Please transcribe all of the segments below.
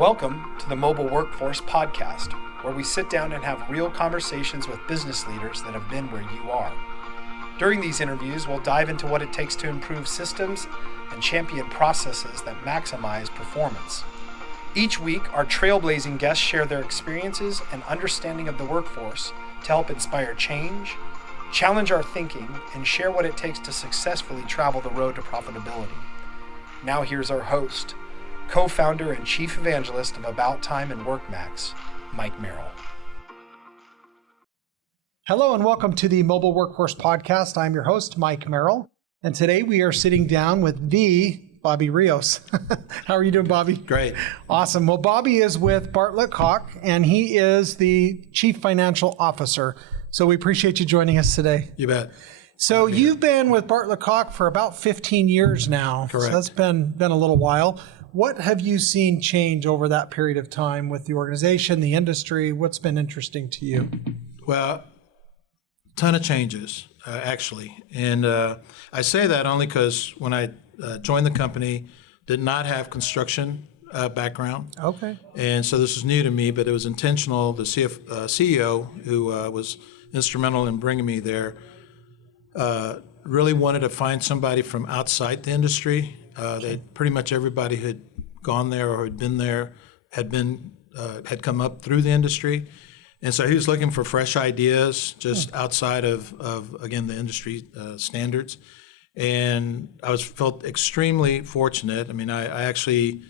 Welcome to the Mobile Workforce Podcast, where we sit down and have real conversations with business leaders that have been where you are. During these interviews, we'll dive into what it takes to improve systems and champion processes that maximize performance. Each week, our trailblazing guests share their experiences and understanding of the workforce to help inspire change, challenge our thinking, and share what it takes to successfully travel the road to profitability. Now here's our host, co-founder and chief evangelist of About Time and WorkMax, Mike Merrill. Hello and welcome to the Mobile Workforce Podcast. I'm your host, Mike Merrill, and today we are sitting down with the Bobby Rios. How are you doing, Bobby? Great. Awesome. Well, Bobby is with Bartlett Cocke, and he is the Chief Financial Officer. So we appreciate you joining us today. You bet. So you've been with Bartlett Cocke for about 15 years now. Correct. So that's been a little while. What have you seen change over that period of time with the organization, the industry? What's been interesting to you? Well, a ton of changes, actually. And I say that only because when I joined the company, did not have construction background. Okay. And so this is new to me, but it was intentional. The CEO, who was instrumental in bringing me there, really wanted to find somebody from outside the industry. Pretty much everybody who had gone there or had been there had come up through the industry. And so he was looking for fresh ideas just outside of again, the industry standards. And I felt extremely fortunate. I mean, I actually,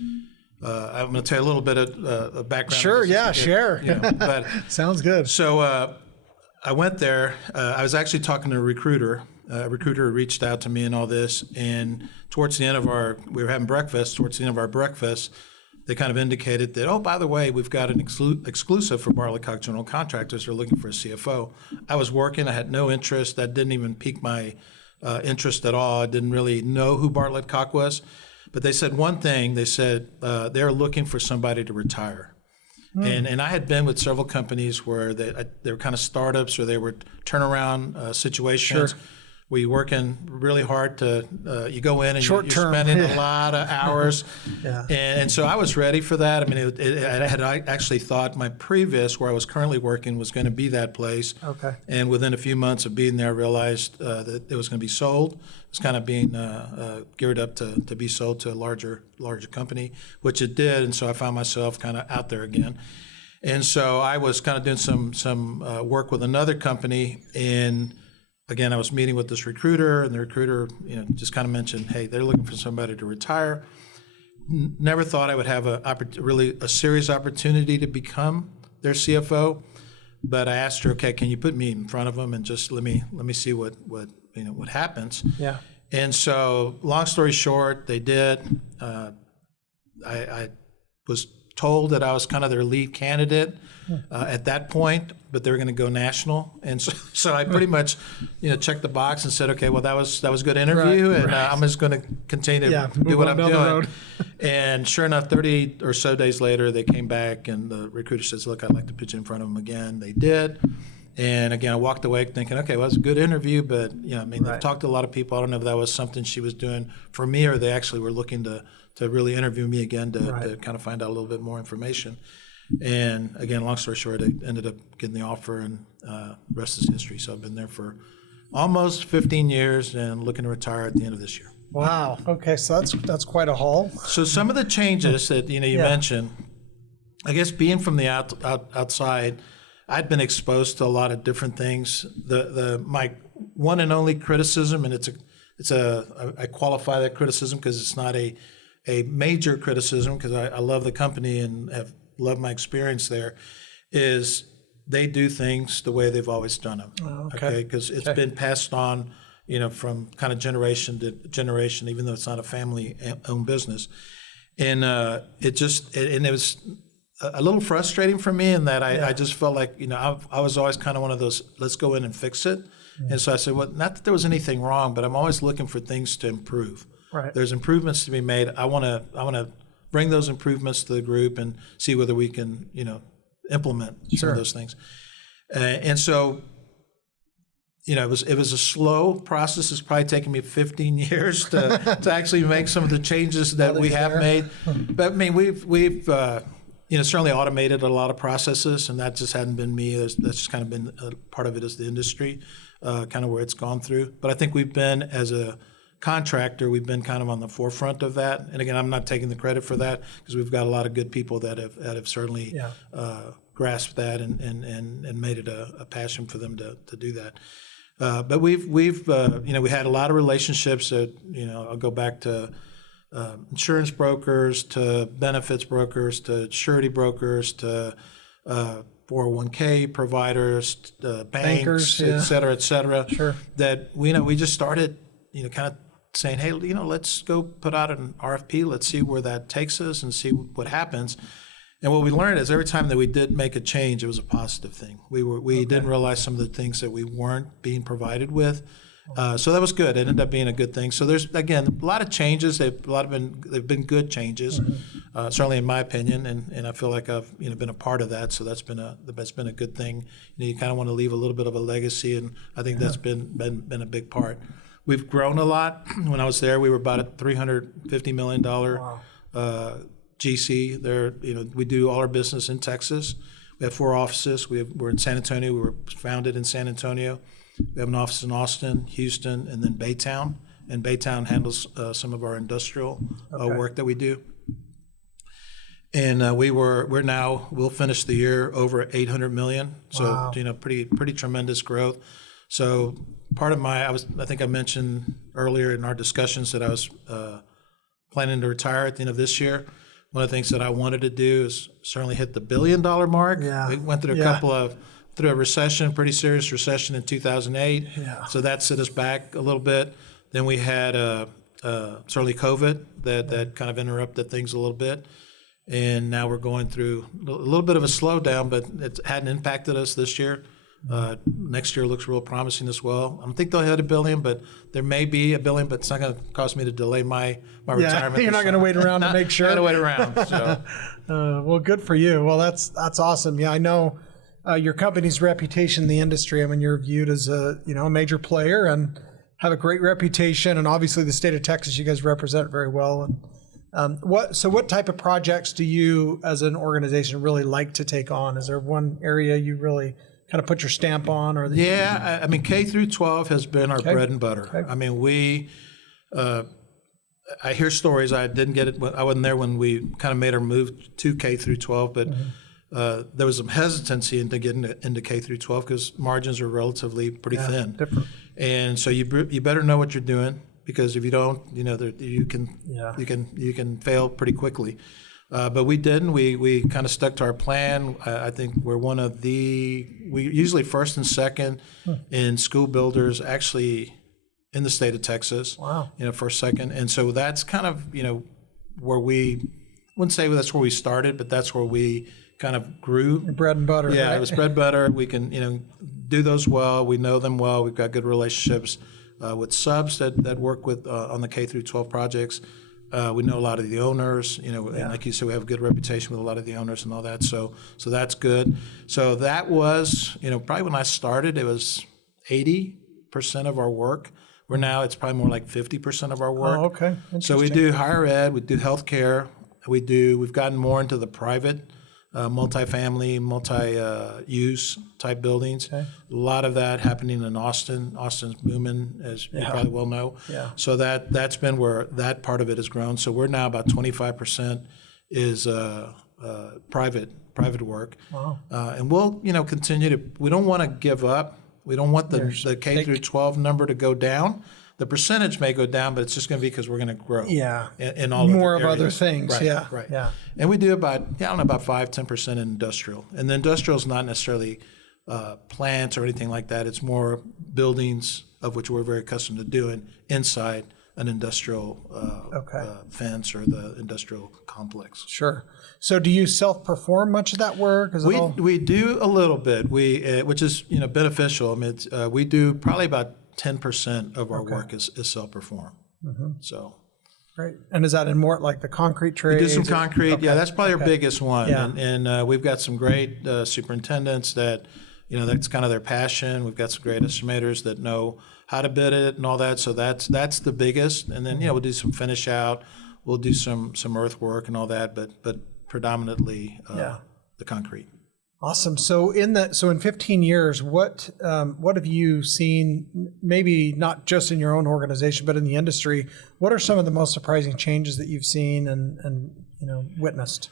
I'm going to tell you a little bit of background. Sure, yeah, share. But sounds good. So I went there. I was actually talking to a recruiter. A recruiter reached out to me and all this. And towards the end of we were having breakfast. Towards the end of our breakfast, they kind of indicated that, oh, by the way, we've got an exclusive for Bartlett Cocke General Contractors. They're looking for a CFO. I was working. I had no interest. That didn't even pique my interest at all. I didn't really know who Bartlett Cocke was. But they said one thing. They said they're looking for somebody to retire. And I had been with several companies where they were kind of startups or they were turnaround situations. Sure. We working really hard to, you go in and you're Short-term. spending a lot of hours. Yeah. And so I was ready for that. I mean, I actually thought my previous, where I was currently working, was going to be that place. Okay. And within a few months of being there, I realized that it was going to be sold. It was kind of being geared up to be sold to a larger company, which it did. And so I found myself kind of out there again. And so I was kind of doing some work with another company, and again, I was meeting with this recruiter, and the recruiter, just kind of mentioned, hey, they're looking for somebody to retire. Never thought I would have a serious opportunity to become their CFO, but I asked her, okay, can you put me in front of them and just let me see what happens. Yeah. And so, long story short, they did. I was told that I was kind of their lead candidate at that point, but they were going to go national, and so I pretty much, checked the box and said, okay, well that was a good interview, and I'm just going to continue to do what I'm doing. And sure enough, 30 or so days later, they came back, and the recruiter says, look, I'd like to pitch in front of them again. They did, and again, I walked away thinking, okay, well, it's a good interview, but I've talked to a lot of people. I don't know if that was something she was doing for me, or they actually were looking to really interview me again to kind of find out a little bit more information. And again, long story short, I ended up getting the offer, and rest is history. So I've been there for almost 15 years and looking to retire at the end of this year. Wow. Okay, so that's quite a haul. So some of the changes that you mentioned, I guess being from the outside, I'd been exposed to a lot of different things. My one and only criticism, and I qualify that criticism because it's not a major criticism, because I love the company and have loved my experience there, is they do things the way they've always done them. Oh, okay. Because it's been passed on, from kind of generation to generation, even though it's not a family-owned business. And it was a little frustrating for me in that I just felt like, I was always kind of one of those, let's go in and fix it. Mm-hmm. And so I said, well, not that there was anything wrong, but I'm always looking for things to improve. Right. There's improvements to be made. I want to bring those improvements to the group and see whether we can, implement some of those things. And so, it was a slow process. It's probably taken me 15 years to actually make some of the changes that we have made. But I mean, we've certainly automated a lot of processes, and that just hadn't been me. That's just kind of been a part of it as the industry, kind of where it's gone through. But I think we've been, as a contractor, we've been kind of on the forefront of that. And again, I'm not taking the credit for that because we've got a lot of good people that have certainly grasped that and made it a passion for them to do that. But we had a lot of relationships that, I'll go back to insurance brokers, to benefits brokers, to surety brokers, to 401k providers, banks, et cetera, Sure. that we just started, kind of saying, hey, let's go put out an RFP, let's see where that takes us and see what happens. And what we learned is every time that we did make a change, it was a positive thing. We didn't realize some of the things that we weren't being provided with. So that was good. It ended up being a good thing. So there's, again, a lot of changes. They've been good changes, certainly in my opinion, and I feel like I've been a part of that. So that's been a good thing. You kind of want to leave a little bit of a legacy, and I think that's been a big part. We've grown a lot. When I was there, we were about a $350 million GC. There, we do all our business in Texas. We have 4 offices. We're in San Antonio. We were founded in San Antonio. We have an office in Austin, Houston, and then Baytown. And Baytown handles some of our industrial work that we do. And we'll finish the year over 800 million. So Wow. Pretty tremendous growth. So part of I think I mentioned earlier in our discussions that I was planning to retire at the end of this year. One of the things that I wanted to do is certainly hit the $1 billion mark. Yeah. We went through through a recession, pretty serious recession in 2008. Yeah. So that set us back a little bit. Then we had certainly COVID that kind of interrupted things a little bit. And now we're going through a little bit of a slowdown, but it hadn't impacted us this year. Next year looks real promising as well. I don't think they'll hit $1 billion, but there may be $1 billion, but it's not going to cause me to delay my retirement. You're not going to wait around to make sure. I'm going to wait around. So. Well, good for you. Well, that's awesome. Yeah, I know your company's reputation in the industry. I mean, you're viewed as a major player and have a great reputation, and obviously the state of Texas you guys represent very well. And what type of projects do you, as an organization, really like to take on? Is there one area you really kind of put your stamp on? Or I mean, K through 12 has been our bread and butter. Okay. I mean, I hear stories. I didn't get it. I wasn't there when we kind of made our move to K through 12, but there was some hesitancy into getting into K through 12 because margins are relatively pretty thin. Different. And so you better know what you're doing, because if you don't, you can fail pretty quickly. But we didn't. We kind of stuck to our plan. I think we're we usually first and second in school builders actually in the state of Texas. Wow. First, second. And so that's kind of, where wouldn't say that's where we started, but that's where we kind of grew. Bread and butter. Yeah, right? it was bread and butter. We can, do those well. We know them well. We've got good relationships with subs that work with on the K through 12 projects. We know a lot of the owners, and like you said, we have a good reputation with a lot of the owners and all that. So that's good. So that was, probably when I started, it was 80% of our work. Where now it's probably more like 50% of our work. Oh, okay. So we do higher ed, we do healthcare, we've gotten more into the private, multifamily, multi-use type buildings. Okay. A lot of that happening in Austin. Austin's booming, as you probably well know. Yeah. So that's been where that part of it has grown. So we're now about 25% is private work. Wow. And we'll continue to. We don't want to give up. We don't want the K through 12 number to go down. The percentage may go down, but it's just going to be because we're going to grow. Yeah. In all more of other areas. things. Right, Yeah. Right. Yeah. And we do about 5-10% in industrial. And the industrial is not necessarily plants or anything like that. It's more buildings, of which we're very accustomed to doing inside an industrial fence or the industrial complex. Sure. So do you self-perform much of that work? We do a little bit, which is beneficial. I mean, we do probably about 10% of our work is self-perform. So. Great. And is that in more like the concrete trades? We do some concrete. Okay. Yeah, that's probably our biggest one. Yeah. And we've got some great superintendents that, that's kind of their passion. We've got some great estimators that know how to bid it and all that. So that's the biggest. And then, we'll do some finish out. We'll do some earthwork and all that. But predominantly the concrete. Awesome. So in 15 years, what have you seen? Maybe not just in your own organization, but in the industry. What are some of the most surprising changes that you've seen and witnessed?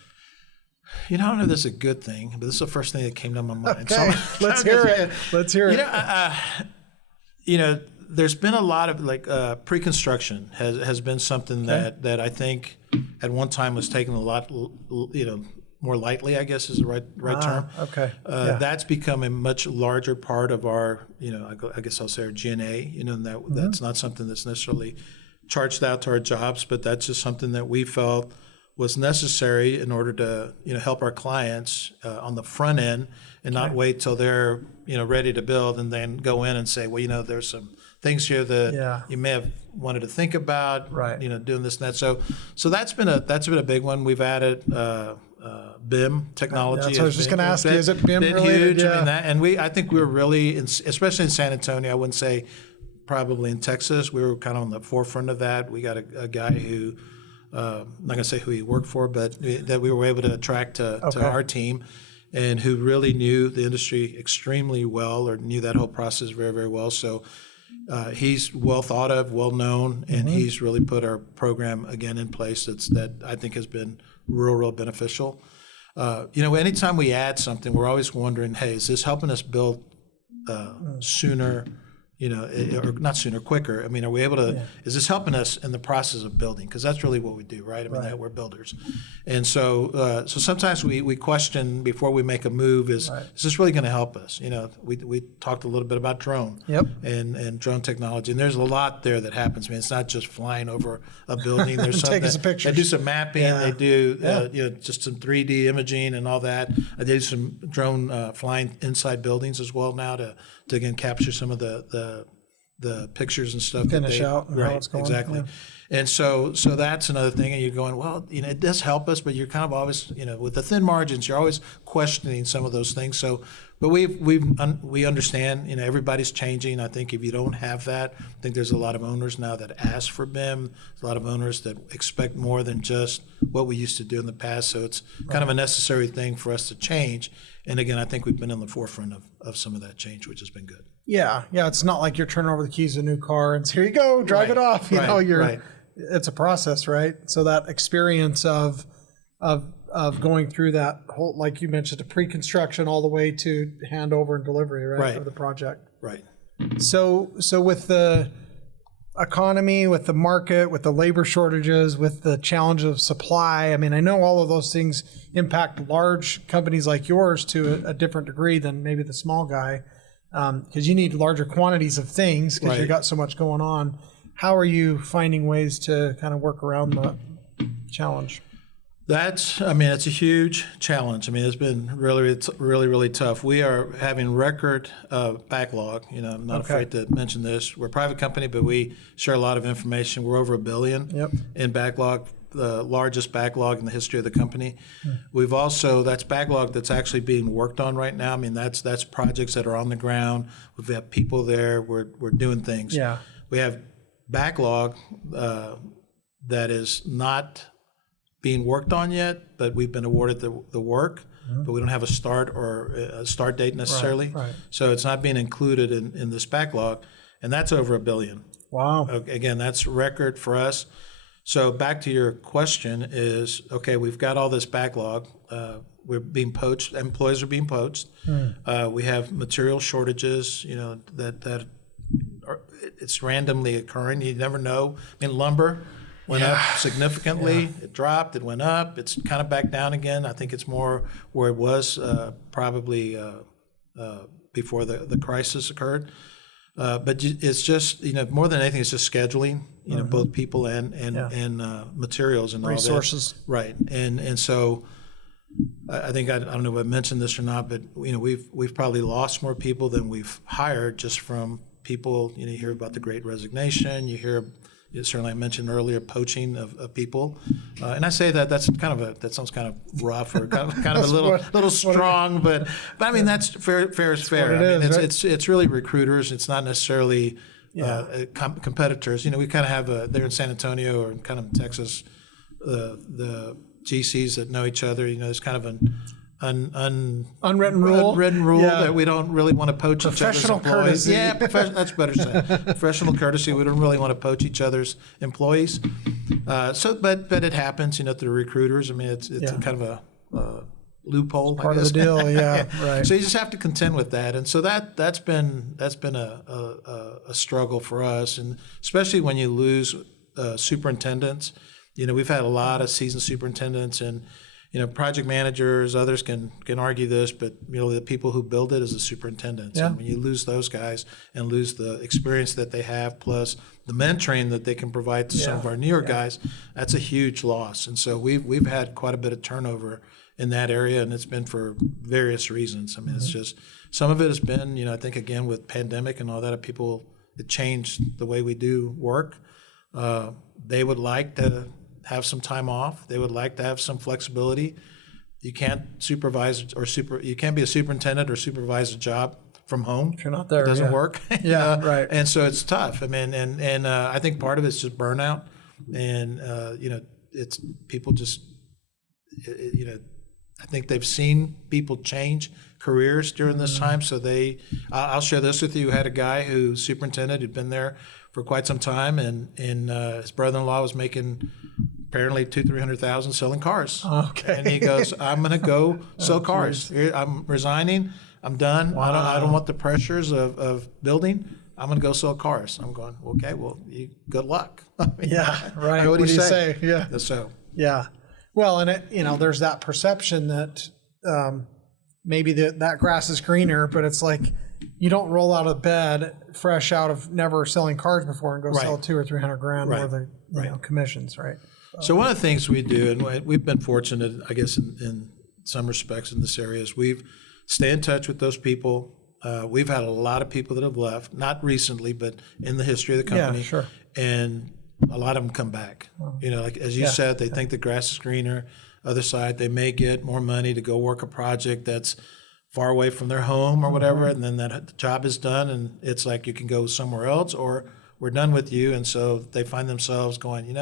I don't know if this is a good thing, but this is the first thing that came to my mind. Okay. Let's hear it. Let's hear it. There's been a lot of pre-construction has been something that I think at one time was taken a lot, more lightly, I guess is the right term. Okay. That's become a much larger part of our, I guess I'll say our G&A, and that's not something that's necessarily charged out to our jobs, but that's just something that we felt was necessary in order to, help our clients on the front end and not wait till they're, ready to build and then go in and say, well, there's some things here that you may have wanted to think about, doing this and that. So that's been a big one. We've added BIM technology. That's what I was just going to ask you. Is it BIM related? Huge. Yeah. I think we're really, especially in San Antonio, I wouldn't say probably in Texas, we were kind of on the forefront of that. We got a guy who, I'm not going to say who he worked for, but that we were able to attract to our team, and who really knew the industry extremely well, or knew that whole process very, very well. So he's well thought of, well known, and he's really put our program again in place that I think has been real beneficial. Anytime we add something, we're always wondering, hey, is this helping us build sooner? Or not sooner, quicker. I mean, are we able to, is this helping us in the process of building? Because that's really what we do, right? I mean, we're builders. And so sometimes we question before we make a move, is this really going to help us? We talked a little bit about drone and drone technology. And there's a lot there that happens. I mean, it's not just flying over a building. There's taking some pictures. They do some mapping. They do just some 3D imaging and all that. They do some drone flying inside buildings as well now to again capture some of the pictures and stuff. Finish out and how it's going. Exactly. And so that's another thing. And you're going, well, it does help us, but you're kind of always, with the thin margins, you're always questioning some of those things. So, but we understand, everybody's changing. I think if you don't have that, I think there's a lot of owners now that ask for BIM. There's a lot of owners that expect more than just what we used to do in the past. So it's kind of a necessary thing for us to change. And again, I think we've been on the forefront of some of that change, which has been good. Yeah. It's not like you're turning over the keys to a new car and here you go, drive it off. It's a process, right? So that experience of going through that whole, like you mentioned, the pre-construction all the way to handover and delivery, right? Of the project. Right. So with the economy, with the market, with the labor shortages, with the challenge of supply, I mean, I know all of those things impact large companies like yours to a different degree than maybe the small guy, because you need larger quantities of things because you've got so much going on. How are you finding ways to kind of work around the challenge? It's a huge challenge. I mean, it's been really tough. We are having record backlog. I'm not afraid to mention this. We're a private company, but we share a lot of information. We're over $1 billion in backlog, the largest backlog in the history of the company. We've also, that's backlog that's actually being worked on right now. I mean, that's projects that are on the ground. We've got people there. We're doing things. We have backlog that is not being worked on yet, but we've been awarded the work, but we don't have a start date necessarily. So it's not being included in this backlog, and that's over $1 billion. Wow. Again, that's record for us. So back to your question is, okay, we've got all this backlog. We're being poached. Employees are being poached. We have material shortages, that it's randomly occurring. You never know. I mean, lumber went up significantly. It dropped. It went up. It's kind of back down again. I think it's more where it was probably before the crisis occurred. But it's just, more than anything, it's just scheduling, both people and materials and resources. All that. Right. And so I think, I don't know if I mentioned this or not, but, we've probably lost more people than we've hired just from people. You hear about the Great Resignation. You hear, certainly I mentioned earlier, poaching of people. And I say that that sounds kind of rough or kind of a little strong, but I mean, that's fair is fair. It's really recruiters. It's not necessarily competitors. We kind of have there in San Antonio or kind of Texas, the GCs that know each other. There's kind of an unwritten rule that we don't really want to poach each other's employees. Courtesy. Yeah, that's better said. Professional courtesy. We don't really want to poach each other's employees. But it happens, through recruiters. I mean, it's kind of a loophole. Part of the deal, yeah, right. So you just have to contend with that, and so that's been a struggle for us, and especially when you lose superintendents. We've had a lot of seasoned superintendents, and project managers, others can argue this, but the people who build it is the superintendents. Yeah. And when you lose those guys and lose the experience that they have, plus the mentoring that they can provide to some of our newer guys, that's a huge loss. And so we've had quite a bit of turnover in that area, and it's been for various reasons. I mean, it's just some of it has been, I think again with pandemic and all that, it changed the way we do work. They would like to have some time off. They would like to have some flexibility. You can't you can't be a superintendent or supervise a job from home. If you're not there, it doesn't work. Yeah, right. And so it's tough. I mean, and I think part of it's just burnout, and it's people just, I think they've seen people change careers during this time. So I'll share this with you. We had a guy who's superintendent who'd been there for quite some time, and his brother-in-law was making apparently $200,000-300,000 selling cars. Okay. And he goes, "I'm going to go sell cars. I'm resigning. I'm done. Wow. I don't want the pressures of building. I'm going to go sell cars." I'm going, "Okay, well, good luck." Yeah, right. What do you say? Yeah. So. Yeah. Well, and there's that perception that maybe that grass is greener, but it's like you don't roll out of bed fresh out of never selling cars before and go sell $200,000 or $300,000 worth of commissions, right? So one of the things we do, and we've been fortunate, I guess, in some respects in this area, is we've stayed in touch with those people. We've had a lot of people that have left, not recently, but in the history of the company. Yeah, sure. And a lot of them come back. Like as you said, they think the grass is greener. Other side, they may get more money to go work a project that's far away from their home or whatever, and then that job is done, and it's like you can go somewhere else, or we're done with you. And so they find themselves going,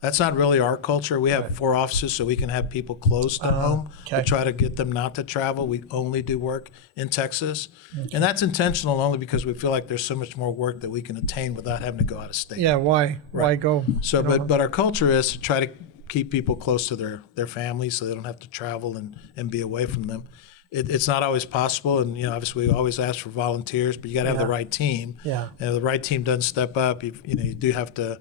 that's not really our culture. We have 4 offices, so we can have people close to home. Okay. We try to get them not to travel. We only do work in Texas. And that's intentional only because we feel like there's so much more work that we can attain without having to go out of state. Yeah, why go? So, but our culture is to try to keep people close to their families so they don't have to travel and be away from them. It's not always possible, and obviously we always ask for volunteers, but you got to have the right team. Yeah. And if the right team doesn't step up, you do have to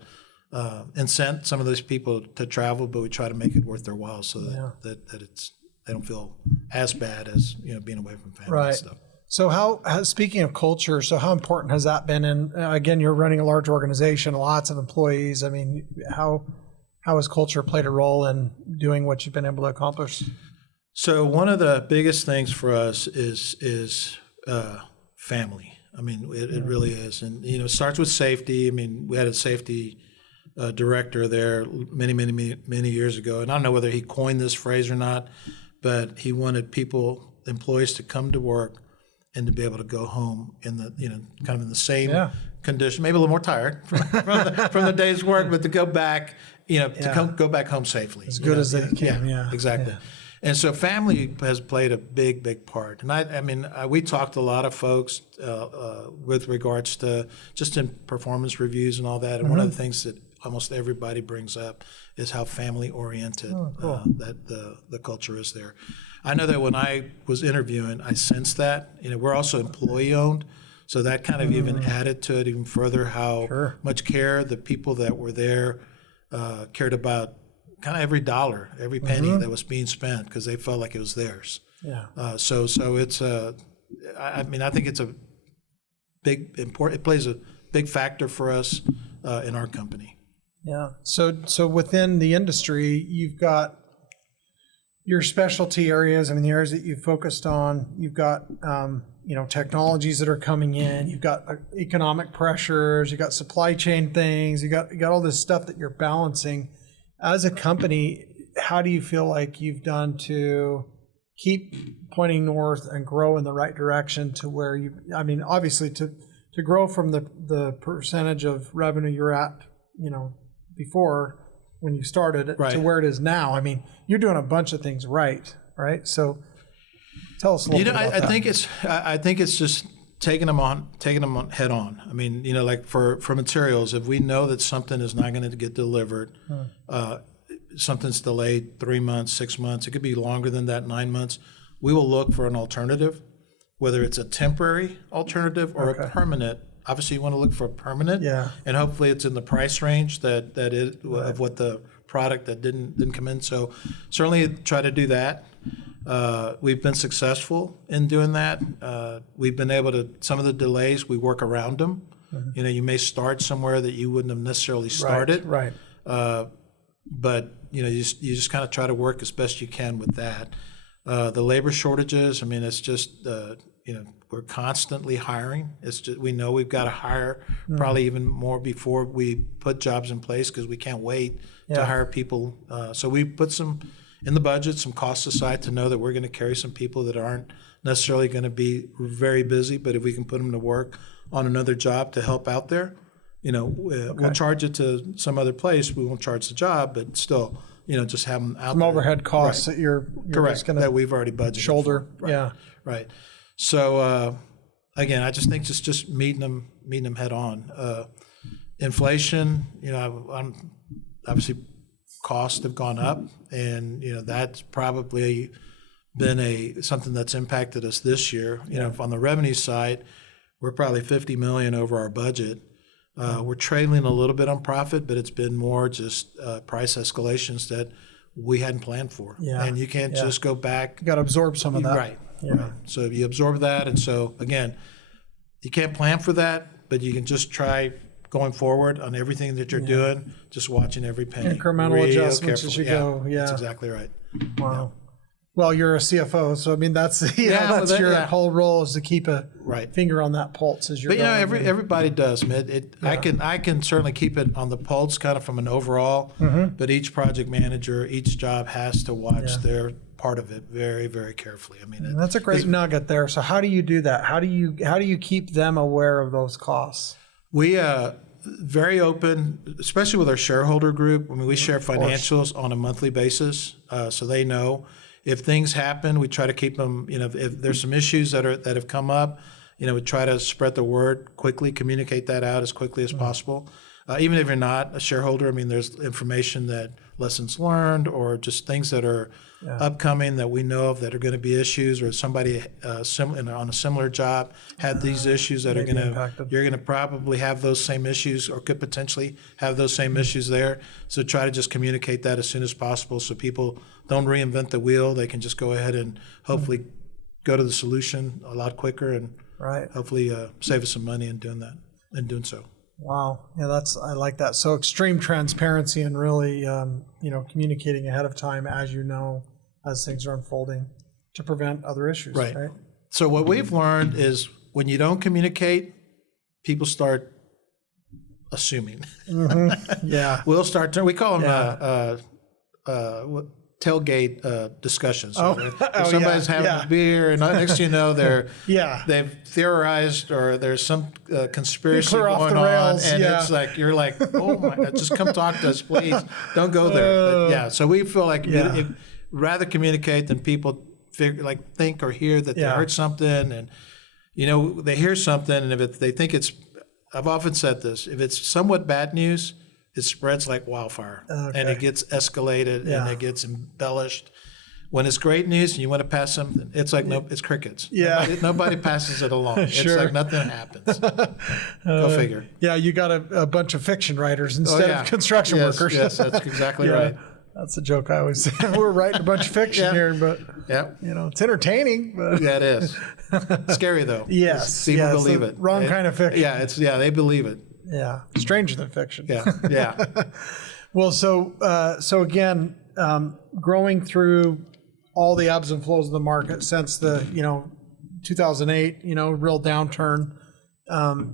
incent some of those people to travel, but we try to make it worth their while so that they don't feel as bad as being away from family and stuff. So speaking of culture, so how important has that been? And again, you're running a large organization, lots of employees. I mean, how has culture played a role in doing what you've been able to accomplish? So one of the biggest things for us is family. I mean, it really is, and it starts with safety. I mean, we had a safety director there many years ago, and I don't know whether he coined this phrase or not, but he wanted employees to come to work and to be able to go home in the kind of in the same condition, maybe a little more tired from the day's work, but to go back go back home safely, as good as they can. Yeah, exactly. Yeah. And so family has played a big part. And I mean, we talked to a lot of folks with regards to just in performance reviews and all that. And one of the things that almost everybody brings up is how family oriented that the culture is there. I know that when I was interviewing, I sensed that. We're also employee owned, so that kind of even added to it even further how much care the people that were there cared about kind of every dollar, every penny that was being spent because they felt like it was theirs. Yeah. So it's I mean, I think it's a it plays a big factor for us in our company. Yeah. So within the industry, you've got your specialty areas. I mean, the areas that you've focused on. You've got technologies that are coming in. You've got economic pressures. You've got supply chain things. You got all this stuff that you're balancing. As a company, how do you feel like you've done to keep pointing north and grow in the right direction to where obviously to grow from the percentage of revenue you're at, before when you started Right. to where it is now. I mean, you're doing a bunch of things right? So tell us a little bit about that. I think it's just taking them on head on. I mean, like for materials, if we know that something is not going to get delivered, something's delayed 3 months, 6 months, it could be longer than that, 9 months, we will look for an alternative, whether it's a temporary alternative or a permanent. Obviously, you want to look for a permanent, and hopefully it's in the price range of what the product that didn't come in. So certainly try to do that. We've been successful in doing that. We've been able to, some of the delays, we work around them. Mm-hmm. You may start somewhere that you wouldn't have necessarily started. Right. But you just kind of try to work as best you can with that. The labor shortages, I mean, it's just, we're constantly hiring. It's just, we know we've got to hire probably even more before we put jobs in place because we can't wait to hire people. So we put some in the budget, some costs aside to know that we're going to carry some people that aren't necessarily going to be very busy, but if we can put them to work on another job to help out there, we'll charge it to some other place. We won't charge the job, but still, just have them out some there. Overhead costs that you're correct just gonna that we've already budgeted shoulder. For. Right. So again, I just think just meeting them head on. Inflation, I'm obviously costs have gone up, and that's probably been something that's impacted us this year. On the revenue side, we're probably $50 million over our budget. We're trailing a little bit on profit, but it's been more just price escalations that we hadn't planned for. And you can't just go back. You got to absorb some of that. Right. So you absorb that, and so again, you can't plan for that, but you can just try going forward on everything that you're doing, just watching every penny. Incremental adjustments as you go. That's exactly right. Wow. Well, you're a CFO, so I mean that's your whole role is to keep a finger on that pulse as you're going. But everybody does. I can certainly keep it on the pulse kind of from an overall, but each project manager, each job has to watch their part of it very, very carefully. I mean, that's a great nugget there. So how do you do that? How do you keep them aware of those costs? We very open, especially with our shareholder group. I mean, we share financials on a monthly basis, so they know. If things happen, we try to keep them, if there's some issues that have come up, we try to spread the word quickly, communicate that out as quickly as possible. Even if you're not a shareholder, I mean, there's information that lessons learned or just things that are upcoming that we know of that are going to be issues, or somebody on a similar job had these issues that are going to, you're going to probably have those same issues or could potentially have those same issues there. So try to just communicate that as soon as possible so people don't reinvent the wheel. They can just go ahead and hopefully go to the solution a lot quicker and hopefully save us some money in doing that and doing so. Wow. Yeah, I like that. So extreme transparency and really, communicating ahead of time as things are unfolding to prevent other issues. Right. So what we've learned is when you don't communicate, people start assuming. We'll start, we call them tailgate discussions. If somebody's having a beer and next thing you know they've theorized or there's some conspiracy going on, and it's like you're like, oh my God, just come talk to us, please. Don't go there. But so we feel like rather communicate than people think or hear that they heard something, and they hear something, and if they think it's, I've often said this, if it's somewhat bad news, it spreads like wildfire, and it gets escalated and it gets embellished. When it's great news and you want to pass something, it's like it's crickets. Nobody passes it along. It's like nothing happens. Go figure. You got a bunch of fiction writers instead of construction workers. Yes, that's exactly right. That's a joke I always say. We're writing a bunch of fiction here, but it's entertaining. But. Yeah, it is. Scary though. Yes, people believe it. Wrong kind of fiction. They believe it. Yeah, stranger than fiction. Yeah. Well, so again, growing through all the ebbs and flows of the market since the 2008 real downturn,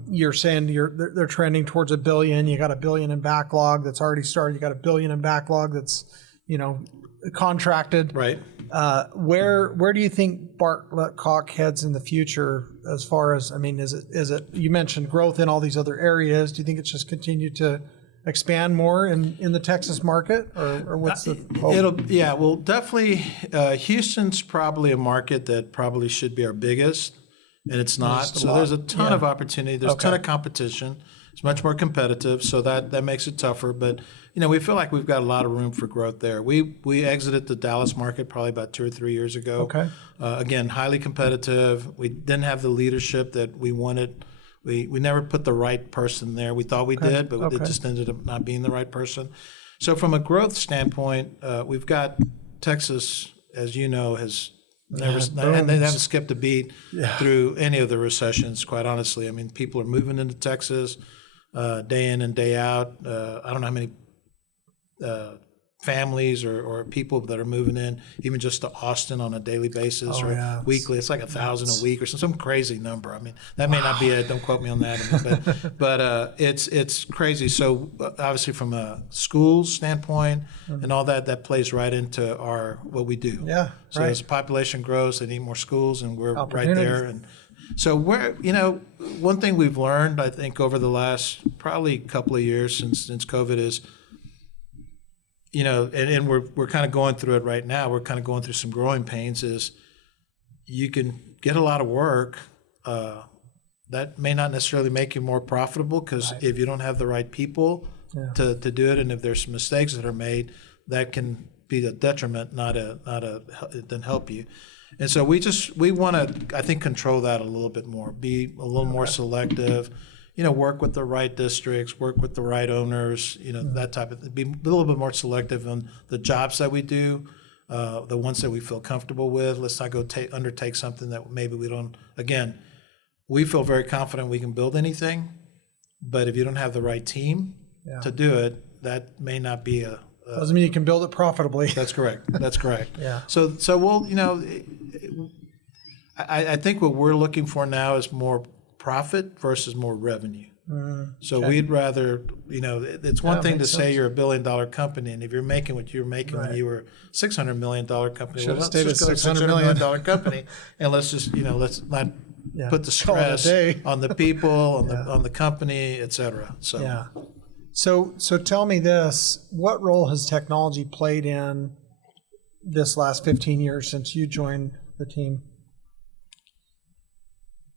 you're saying they're trending towards $1 billion. You got $1 billion in backlog that's already started. You got $1 billion in backlog that's contracted. Right. Where do you think Bartlett Cocke heads in the future as far as, I mean, is it, you mentioned growth in all these other areas. Do you think it's just continue to expand more in the Texas market, or what's the hope? Well, definitely, Houston's probably a market that probably should be our biggest, and it's not. So there's a ton of opportunity. There's a ton of competition. It's much more competitive, so that makes it tougher. But we feel like we've got a lot of room for growth there. We exited the Dallas market probably about 2 or 3 years ago. Okay. Again, highly competitive. We didn't have the leadership that we wanted. We never put the right person there. We thought we did, but it just ended up not being the right person. So from a growth standpoint, we've got Texas, as you know, has never, and they haven't skipped a beat through any of the recessions, quite honestly. I mean, people are moving into Texas day in and day out. I don't know how many families or people that are moving in, even just to Austin on a daily basis or weekly. It's like 1,000 a week or some crazy number. I mean, that may not be it. Don't quote me on that. But it's crazy. So obviously from a schools standpoint and all that plays right into what we do. Yeah. So as the population grows, they need more schools, and we're right there. And so one thing we've learned, I think, over the last probably couple of years since COVID is, and we're kind of going through it right now. We're kind of going through some growing pains. Is you can get a lot of work that may not necessarily make you more profitable, because if you don't have the right people to do it, and if there's some mistakes that are made, that can be a detriment, not then help you. And so we want to, I think, control that a little bit more, be a little more selective. Work with the right districts, work with the right owners, that type of thing. Be a little bit more selective on the jobs that we do, the ones that we feel comfortable with. Let's not go undertake something that maybe we don't. Again, we feel very confident we can build anything, but if you don't have the right team to do it, that may not be doesn't mean you can build it profitably. That's correct. That's correct. Yeah. So we'll, I think what we're looking for now is more profit versus more revenue. So we'd rather, it's one thing to say you're $1 billion company, and if you're making what you were making when you were a $600 million company, let's just go $600 million company, and let's just, let's not put the stress on the people, on the company, et cetera. So tell me this: what role has technology played in this last 15 years since you joined the team?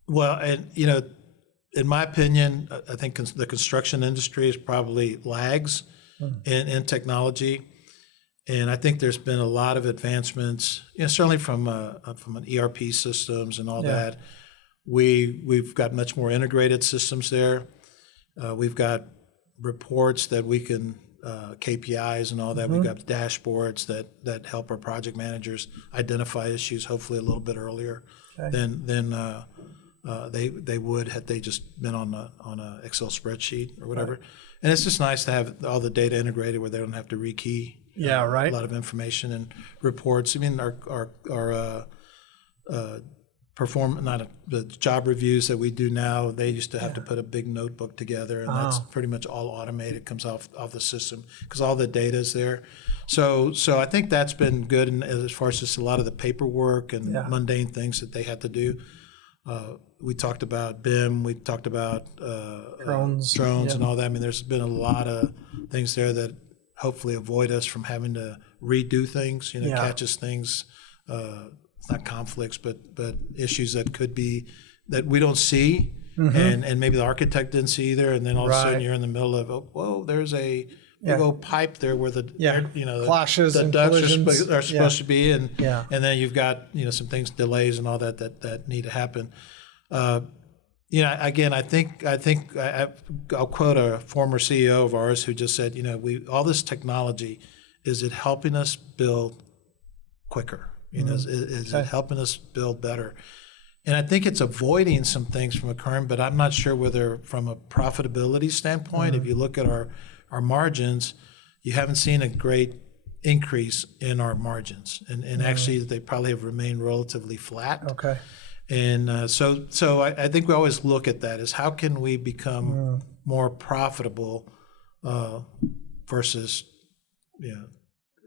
Well, and in my opinion, I think the construction industry is probably lags in technology, and I think there's been a lot of advancements. Certainly from an ERP systems and all that. We've got much more integrated systems there. We've got reports that we can KPIs and all that. We've got dashboards that help our project managers identify issues hopefully a little bit earlier than they would had they just been on a Excel spreadsheet or whatever. And it's just nice to have all the data integrated where they don't have to rekey a lot of information and reports. I mean, our the job reviews that we do now, they used to have to put a big notebook together, and that's pretty much all automated, comes off the system because all the data is there. So I think that's been good, and as far as just a lot of the paperwork and mundane things that they had to do. We talked about BIM, we talked about drones and all that. I mean, there's been a lot of things there that hopefully avoid us from having to redo things, catches things, not conflicts, but issues that could be that we don't see, and maybe the architect didn't see either, and then all of a sudden you're in the middle of, there's a big old pipe there where the clashes the and ducts collisions are supposed to be, and then you've got some things, delays and all that need to happen. Again, I think I'll quote a former CEO of ours who just said, all this technology, is it helping us build quicker? Is it helping us build better? And I think it's avoiding some things from occurring, but I'm not sure whether from a profitability standpoint, if you look at our margins, you haven't seen a great increase in our margins. And actually, they probably have remained relatively flat. Okay. And so I think we always look at that as how can we become more profitable versus,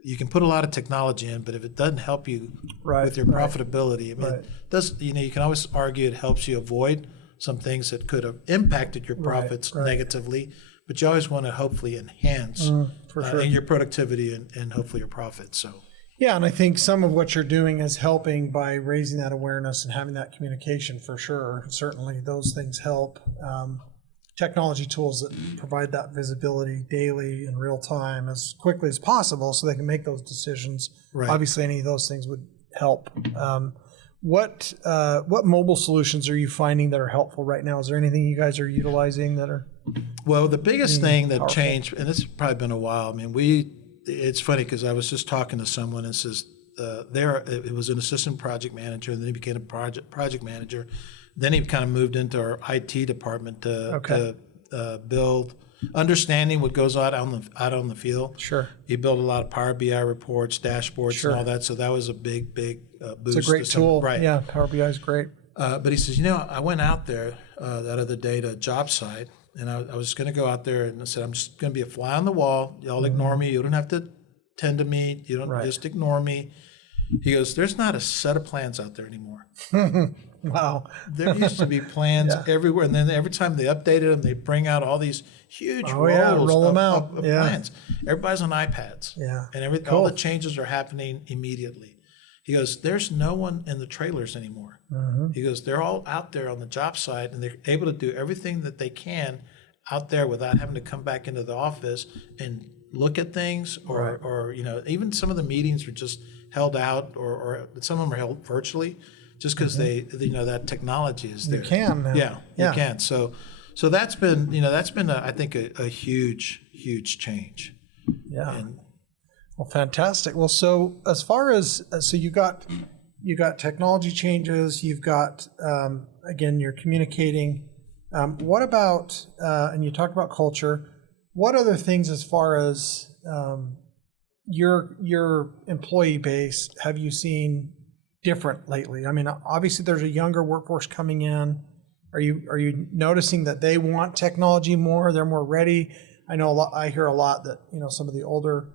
you can put a lot of technology in, but if it doesn't help you with your profitability, you can always argue it helps you avoid some things that could have impacted your profits negatively, but you always want to hopefully enhance for sure. your productivity and hopefully your profits. So. Yeah, and I think some of what you're doing is helping by raising that awareness and having that communication for sure. Certainly those things help. Technology tools that provide that visibility daily in real time as quickly as possible so they can make those decisions. Right. Obviously, any of those things would help. What mobile solutions are you finding that are helpful right now? Is there anything you guys are utilizing that are? Well, the biggest thing that powerful? changed, and it's probably been a while. I mean, it's funny because I was just talking to someone and says it was an assistant project manager, and then he became a project manager. Then he kind of moved into our IT department to build, understanding what goes out on the field. Sure. He built a lot of Power BI reports, dashboards, and all that. So that was a big boost. It's a great tool. Right. Yeah, Power BI is great. But he says, I went out there that other day to a job site, and I was going to go out there, and I said, I'm just going to be a fly on the wall. Y'all ignore me. You don't have to tend to me. You don't just ignore me. He goes, there's not a set of plans out there anymore. Wow. There used to be plans everywhere, and then every time they updated them, they bring out all these huge rolls of plans. Everybody's on iPads. Yeah. And all the changes are happening immediately. He goes, there's no one in the trailers anymore. He goes, they're all out there on the job site, and they're able to do everything that they can out there without having to come back into the office and look at things, or even some of the meetings are just held out, or some of them are held virtually, just because that technology is there. You can now. Yeah, you can. So that's been I think a huge change. Yeah. Well, fantastic. Well, so as far as you got technology changes, you've got again, you're communicating. What about and you talk about culture? What other things as far as your employee base have you seen different lately? I mean, obviously there's a younger workforce coming in. Are you noticing that they want technology more? They're more ready. I hear a lot that some of the older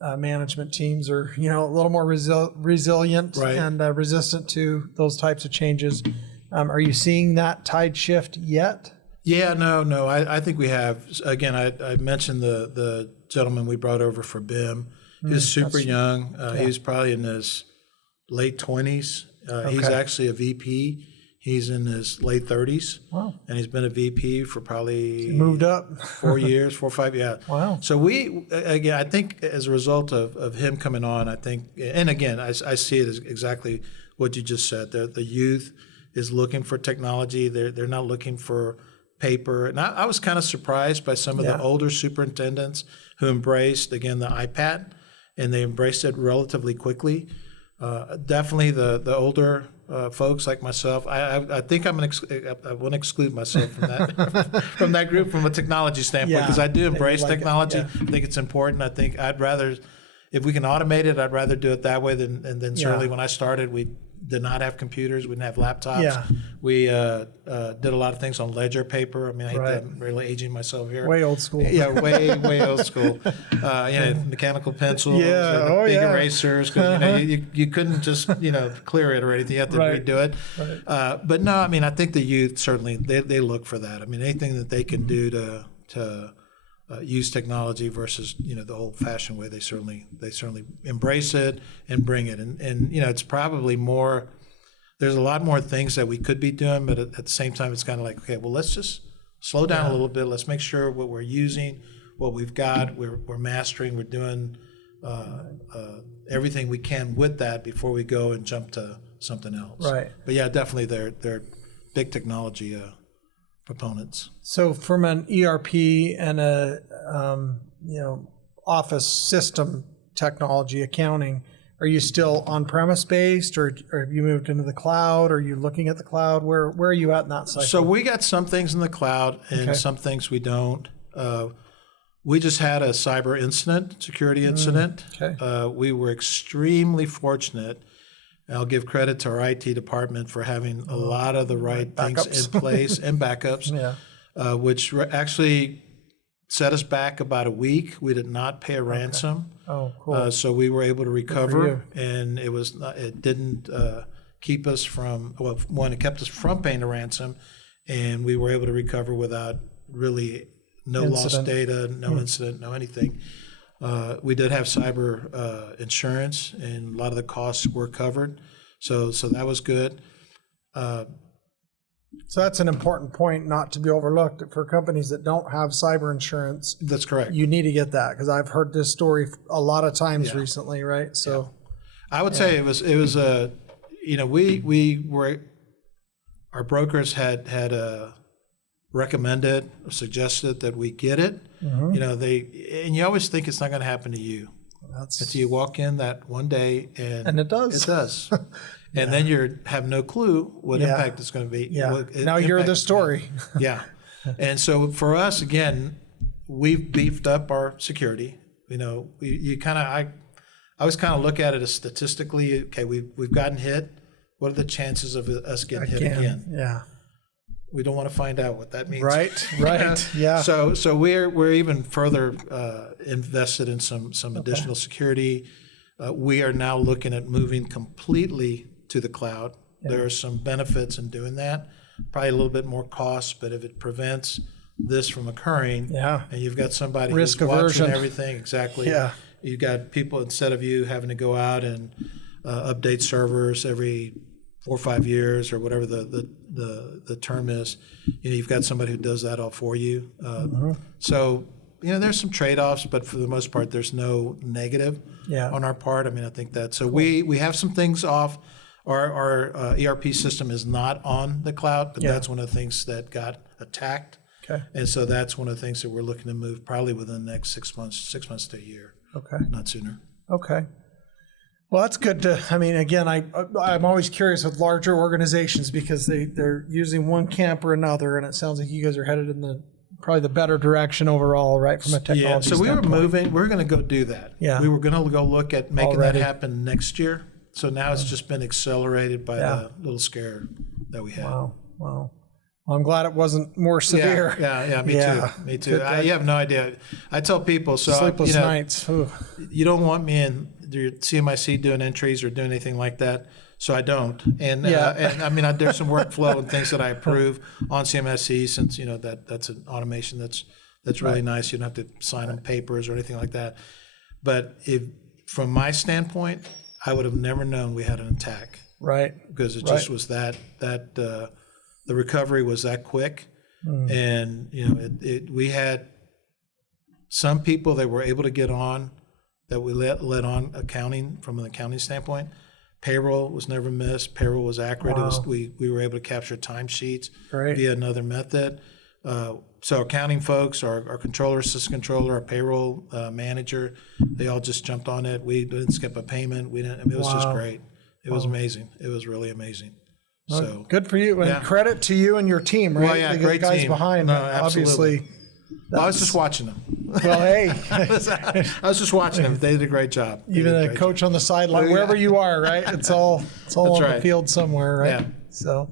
management teams are a little more resilient and resistant to those types of changes. Are you seeing that tide shift yet? Yeah, no. I think we have. Again, I mentioned the gentleman we brought over for BIM. He was super young. He was probably in his late 20s. He's actually a VP. He's in his late 30s. Wow. And he's been a VP for probably moved up 4 years, 4 or 5 years. Yeah. Wow. So I think as a result of him coming on, I think, and again, I see it as exactly what you just said. The youth is looking for technology. They're not looking for paper. And I was kind of surprised by some of the older superintendents who embraced, again, the iPad, and they embraced it relatively quickly. Definitely the older folks like myself. I think I want to exclude myself from that from that group from a technology standpoint, because I do embrace technology. I think it's important. I think I'd rather, if we can automate it, I'd rather do it that way than certainly when I started, we did not have computers. We didn't have laptops. Yeah. We did a lot of things on ledger paper. I mean, I hate that I'm really aging myself here. Way old school. Yeah, way old school. Mechanical pencils, big erasers, because you couldn't just clear it or anything. You had to redo it. Right. But no, I mean, I think the youth certainly they look for that. I mean, anything that they can do to use technology versus the old-fashioned way, they certainly embrace it and bring it. And it's probably more. There's a lot more things that we could be doing, but at the same time, it's kind of like, okay, well, let's just slow down a little bit. Let's make sure what we're using, what we've got, we're mastering, we're doing everything we can with that before we go and jump to something else. Right. But yeah, definitely they're big technology proponents. So from an ERP and a office system technology accounting, are you still on-premise based, or have you moved into the cloud? Are you looking at the cloud? Where are you at in that cycle? So we got some things in the cloud and some things we don't. We just had a cyber incident, security incident. We were extremely fortunate. I'll give credit to our IT department for having a lot of the right things in place and backups, which actually set us back about a week. We did not pay a ransom. Oh, cool. So we were able to recover, and it didn't keep us from, well, one, it kept us from paying a ransom, and we were able to recover without really no lost data, no incident, no anything. We did have cyber insurance, and a lot of the costs were covered. So that was good. So that's an important point not to be overlooked for companies that don't have cyber insurance. That's correct. You need to get that, because I've heard this story a lot of times recently, right? So I would say it was we were, our brokers had recommended or suggested that we get it. And you always think it's not going to happen to you. Until you walk in that one day and it does. It does. And then you have no clue what impact it's going to be. Yeah. Now you're the story. Yeah. And so for us, again, we've beefed up our security. I always kind of look at it as statistically, okay, we've gotten hit. What are the chances of us getting hit again? Yeah. We don't want to find out what that means. Right. Yeah. So we're even further invested in some additional security. We are now looking at moving completely to the cloud. There are some benefits in doing that. Probably a little bit more cost, but if it prevents this from occurring, and you've got somebody risk who's aversion. watching everything, exactly. Yeah. You've got people, instead of you having to go out and update servers every 4 or 5 years or whatever the term is, you've got somebody who does that all for you. So there's some trade-offs, but for the most part, there's no negative on our part. I mean, I think that so we have some things off. Our ERP system is not on the cloud, but that's one of the things that got attacked. Okay. And so that's one of the things that we're looking to move probably within the next 6 months to a year. Okay. Not sooner. Okay. Well, that's good to, again, I'm always curious with larger organizations, because they're using one camp or another, and it sounds like you guys are headed in probably the better direction overall, right, from a technology so we standpoint. were moving. We're going to go do that. Yeah. We were going to go look at making Already. that happen next year. So now it's just been accelerated by the little scare that we had. Wow. Well, I'm glad it wasn't more severe. Yeah, me too. Good. You have no idea. I tell people, so Sleepless nights. Ooh. You don't want me in your CMIC doing entries or doing anything like that, so I don't. And there's some workflow and things that I approve on CMIC, since that's an automation that's really nice. You don't have to sign on papers or anything like that. But from my standpoint, I would have never known we had an attack. Right. Because it just was that the recovery was that quick. And we had some people that were able to get on, that we let on accounting from an accounting standpoint. Payroll was never missed. Payroll was accurate. Wow. We were able to capture timesheets Great. via another method. So accounting folks, our controller, assistant controller, our payroll manager, they all just jumped on it. We didn't skip a payment. We didn't. It was just great. It was amazing. It was really amazing. Well, So good for you, and credit to you and your team, right? Well, yeah, the great guys team. behind, No, obviously. Well, I was just watching them. Well, hey, I was just watching them. They did a great job. even a coach on the sideline, wherever you are, right? It's all on the field somewhere, right? Yeah. So,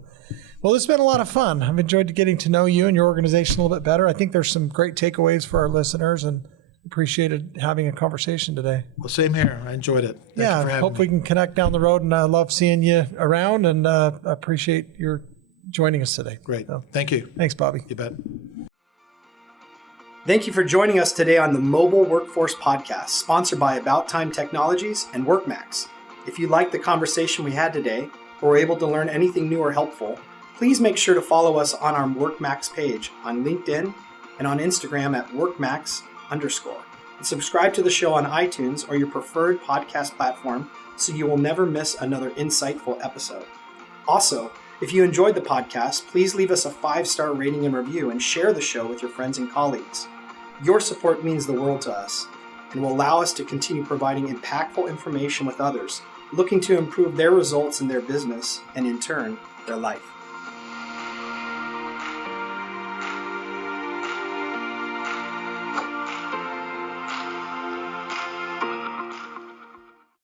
well, it's been a lot of fun. I've enjoyed getting to know you and your organization a little bit better. I think there's some great takeaways for our listeners, and appreciated having a conversation today. Well, same here. I enjoyed it. Thank you for having hope me. we can connect down the road, and I love seeing you around, and appreciate your joining us today. Great. So, Thank you. thanks, Bobby. You bet. Thank you for joining us today on the Mobile Workforce Podcast, sponsored by About Time Technologies and WorkMax. If you liked the conversation we had today, or were able to learn anything new or helpful, please make sure to follow us on our WorkMax page on LinkedIn and on Instagram at WorkMax_. And subscribe to the show on iTunes or your preferred podcast platform so you will never miss another insightful episode. Also, if you enjoyed the podcast, please leave us a 5-star rating and review and share the show with your friends and colleagues. Your support means the world to us and will allow us to continue providing impactful information with others looking to improve their results in their business and, in turn, their life.